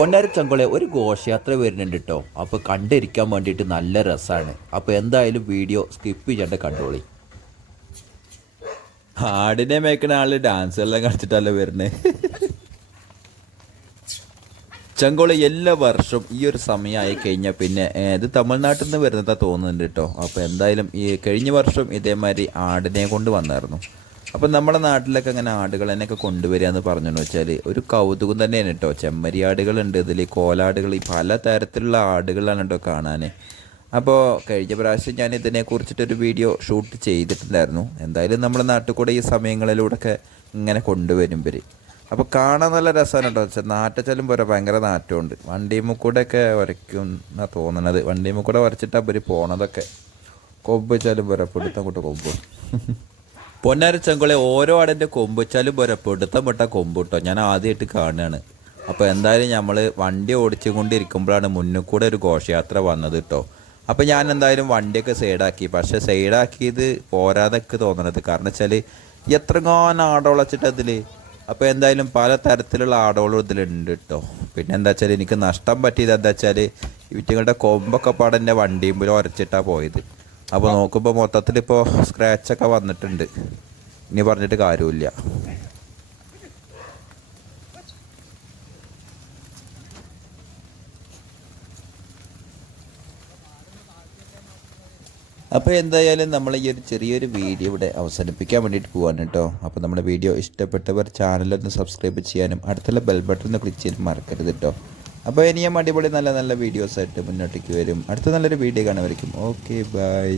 പൊന്നാരി ചങ്കുളെ ഒരു ഘോഷയാത്ര വരുന്നുണ്ട് കേട്ടോ അപ്പോൾ കണ്ടിരിക്കാൻ വേണ്ടിയിട്ട് നല്ല രസാണ്. അപ്പോൾ എന്തായാലും വീഡിയോ സ്കിപ്പ് ചെയ്യണ്ട കണ്ടോളി. ആടിനെ മേക്കുന്ന ആൾ ഡാൻസ് എല്ലാം കളിച്ചിട്ടല്ലേ വരുന്നത് ചെങ്കോള എല്ലാ വർഷവും ഈ ഒരു സമയമായി കഴിഞ്ഞാൽ പിന്നെ ഇത് തമിഴ്നാട്ടിൽ നിന്ന് വരുന്നതാ തോന്നുന്നുണ്ട് കേട്ടോ അപ്പോൾ എന്തായാലും ഈ കഴിഞ്ഞ വർഷം ഇതേമാതിരി ആടിനെ കൊണ്ട് വന്നായിരുന്നു. അപ്പം നമ്മുടെ നാട്ടിലൊക്കെ അങ്ങനെ ആടുകളെന്നൊക്കെ കൊണ്ടുവരിക എന്ന് പറഞ്ഞു വെച്ചാൽ ഒരു കൗതുകം തന്നെയാണ് കേട്ടോ. ചെമ്മരി ആടുകളുണ്ട് ഇതിൽ കോലാടുകൾ ഈ പല തരത്തിലുള്ള ആടുകളാണ് കേട്ടോ കാണാൻ. അപ്പോൾ കഴിഞ്ഞ പ്രാവശ്യം ഞാൻ ഇതിനെക്കുറിച്ചിട്ടൊരു വീഡിയോ ഷൂട്ട് ചെയ്തിട്ടുണ്ടായിരുന്നു. എന്തായാലും നമ്മുടെ നാട്ടിൽ കൂടെ ഈ സമയങ്ങളിലൂടെയൊക്കെ ഇങ്ങനെ കൊണ്ടുവരും ഇവർ അപ്പോൾ കാണാൻ നല്ല രസമാണ് കേട്ടോ. വെച്ചാൽ നാട്ടച്ചാലും പോരാ ഭയങ്കര നാറ്റമുണ്ട്. വണ്ടിയുമ്മ കൂടെ ഒക്കെ വരയ്ക്കും എന്നാ തോന്നണത്. വണ്ടിയുമ്മ കൂടെ വരച്ചിട്ടാണ് ഇവർ പോണതൊക്കെ. കൊമ്പ് വെച്ചാലും പോരാ പിടുത്തം കൂട്ട കൊമ്പ്. പൊന്നാര ചെങ്കുളെ ഓരോ ആടിന്റെ കൊമ്പുച്ചാലും പോരാ പിടുത്തം പെട്ട കൊമ്പ് കേട്ടോ ഞാൻ ആദ്യമായിട്ട് കാണുകയാണ്. അപ്പോൾ എന്തായാലും നമ്മൾ വണ്ടി ഓടിച്ചു കൊണ്ടിരിക്കുമ്പോഴാണ് മുന്നിൽ കൂടെ ഒരു ഘോഷയാത്ര വന്നത് കേട്ടോ അപ്പോൾ ഞാൻ എന്തായാലും വണ്ടിയൊക്കെ സൈഡാക്കി. പക്ഷേ സൈഡാക്കിയത് പോരാതൊക്കെ തോന്നണത്. കാരണം വെച്ചാൽ എത്രങ്ങാനും ആടോളച്ചിട്ട് അതിൽ അപ്പോൾ എന്തായാലും പല തരത്തിലുള്ള ആടോളം ഇതിലുണ്ട് കേട്ടോ പിന്നെ എന്താ വെച്ചാൽ എനിക്ക് നഷ്ടം പറ്റിയത് എന്താ വെച്ചാൽ ഇവറ്റങ്ങളുടെ കൊമ്പൊക്കെ പാടെ എന്റെ വണ്ടിയുമ്പിൽ ഉരച്ചിട്ടാണ് പോയത്. അപ്പോൾ നോക്കുമ്പോൾ മൊത്തത്തിൽ ഇപ്പോ സ്ക്രാച്ച് ഒക്കെ വന്നിട്ടുണ്ട്. ഇനി പറഞ്ഞിട്ട് കാര്യമില്ല. അപ്പോൾ എന്തായാലും നമ്മൾ ഈ ഒരു ചെറിയൊരു വീഡിയോ ഇവിടെ അവസാനിപ്പിക്കാൻ വേണ്ടിയിട്ട് പോകാൻ കേട്ടോ അപ്പോൾ നമ്മുടെ വീഡിയോ ഇഷ്ടപ്പെട്ടവർ ചാനലൊന്ന് സബ്സ്ക്രൈബ് ചെയ്യാനും അടുത്തുള്ള ബെൽ ബട്ടൺ ഒന്ന് ക്ലിക്ക് ചെയ്യാനും മറക്കരുത് കേട്ടോ അപ്പോൾ ഇനിയും അടിപൊളി നല്ല നല്ല വീഡിയോസ് ആയിട്ട് മുന്നോട്ടേക്ക് വരും. അടുത്ത നല്ലൊരു വീഡിയോ കാണുമായിരിക്കും ഓക്കെ ബൈ